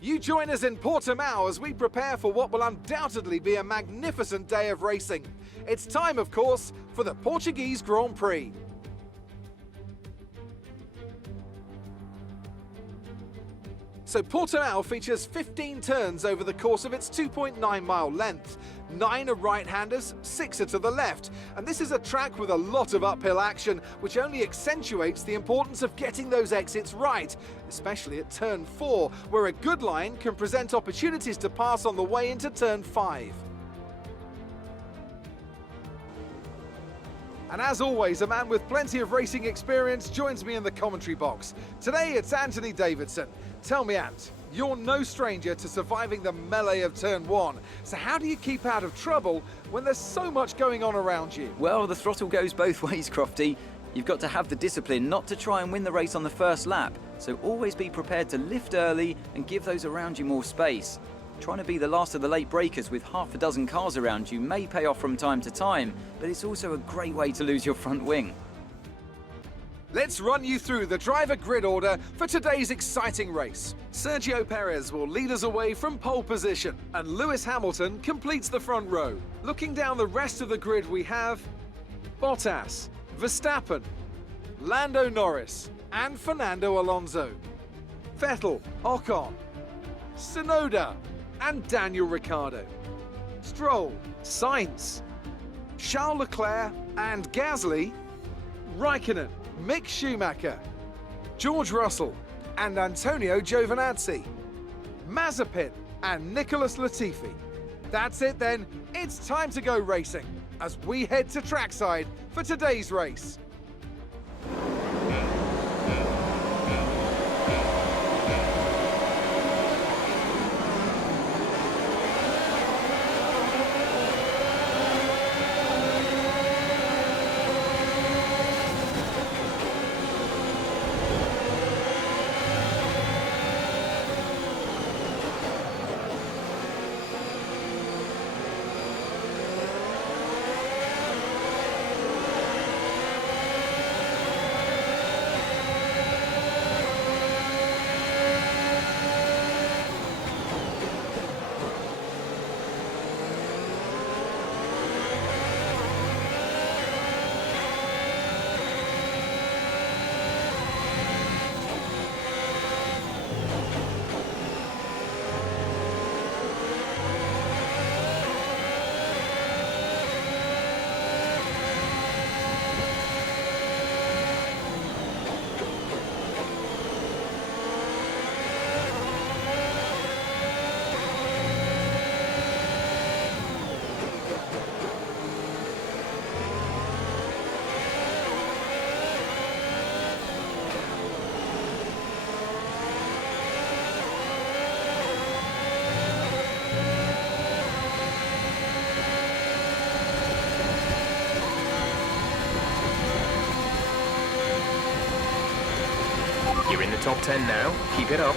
You join us in Portimão as we prepare for what will undoubtedly be a magnificent day of racing. It's time, of course, for the Portuguese Grand Prix. So Portimão features 15 turns over the course of its 2.9-mile length. 9 are right-handers, 6 are to the left, and this is a track with a lot of uphill action, which only accentuates the importance of getting those exits right, especially at turn 4, where a good line can present opportunities to pass on the way into turn 5. And as always, a man with plenty of racing experience joins me in the commentary box. Today it's Anthony Davidson. Tell me, Ant, you're no stranger to surviving the melee of turn 1. So how do you keep out of trouble when there's so much going on around you? Well, the throttle goes both ways, Crofty. You've got to have the discipline not to try and win the race on the first lap. So always be prepared to lift early and give those around you more space. Trying to be the last of the late breakers with half a dozen cars around you may pay off from time to time, but it's also a great way to lose your front wing. Let's run you through the driver grid order for today's exciting race. Sergio Perez will lead us away from pole position, and Lewis Hamilton completes the front row. Looking down the rest of the grid, we have Bottas, Verstappen, Lando Norris, and Fernando Alonso. Vettel, Ocon, Tsunoda, and Daniel Ricciardo. Stroll, Sainz, Charles Leclerc and Gasly, Raikkonen, Mick Schumacher, George Russell and Antonio Giovinazzi, Mazepin and Nicholas Latifi. That's it then, it's time to go racing as we head to trackside for today's race. You're in the top 10 now. Keep it up.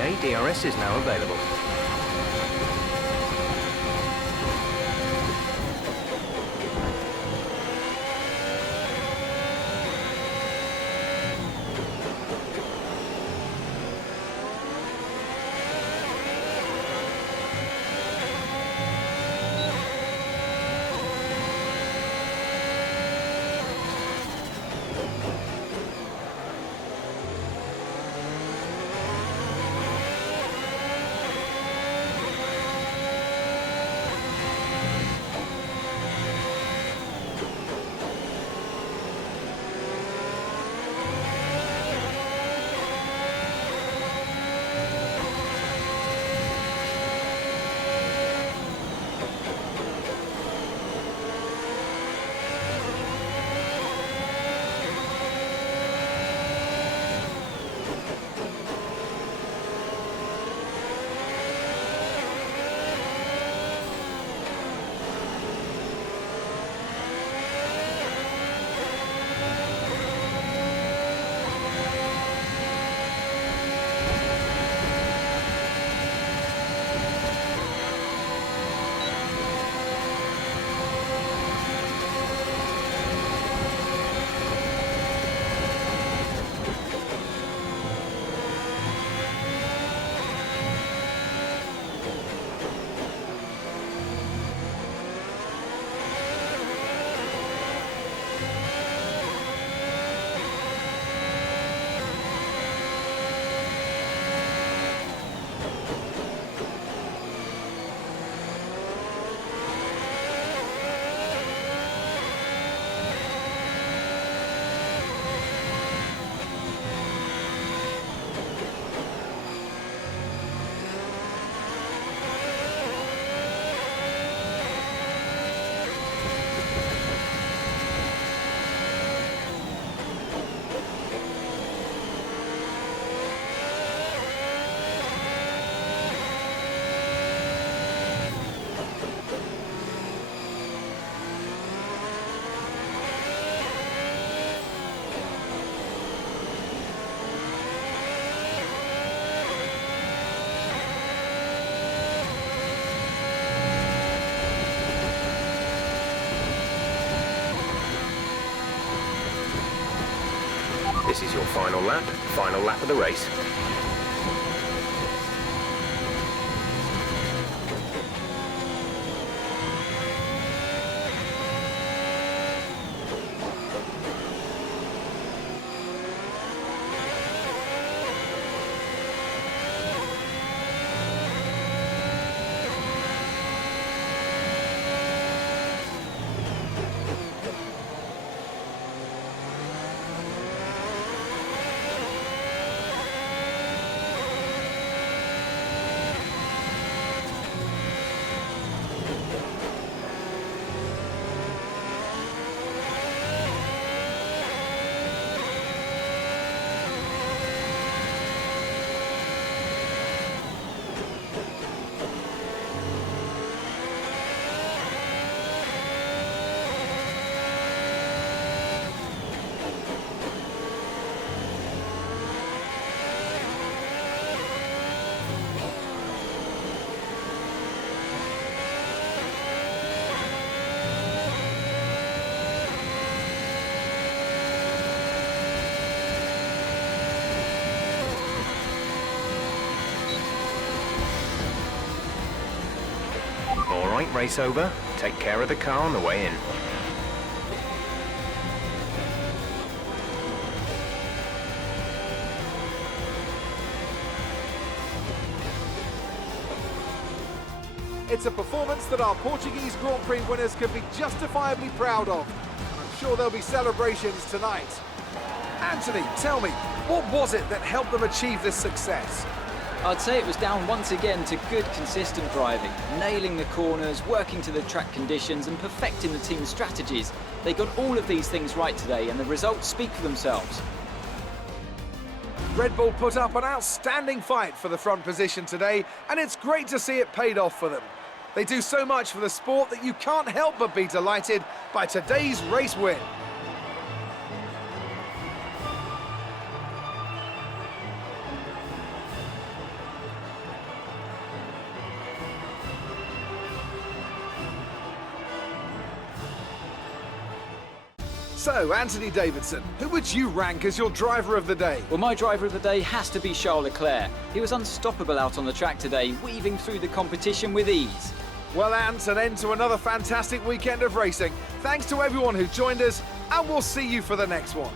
Okay, DRS is now available. This is your final lap of the race. Alright, race over. Take care of the car on the way in. It's a performance that our Portuguese Grand Prix winners can be justifiably proud of. I'm sure there'll be celebrations tonight. Anthony, tell me, what was it that helped them achieve this success? I'd say it was down once again to good, consistent driving, nailing the corners, working to the track conditions and perfecting the team's strategies. They got all of these things right today and the results speak for themselves. Red Bull put up an outstanding fight for the front position today, and it's great to see it paid off for them. They do so much for the sport that you can't help but be delighted by today's race win. So, Anthony Davidson, who would you rank as your driver of the day? Well, my driver of the day has to be Charles Leclerc. He was unstoppable out on the track today, weaving through the competition with ease. Well, Ant, an end to another fantastic weekend of racing. Thanks to everyone who joined us, and we'll see you for the next one.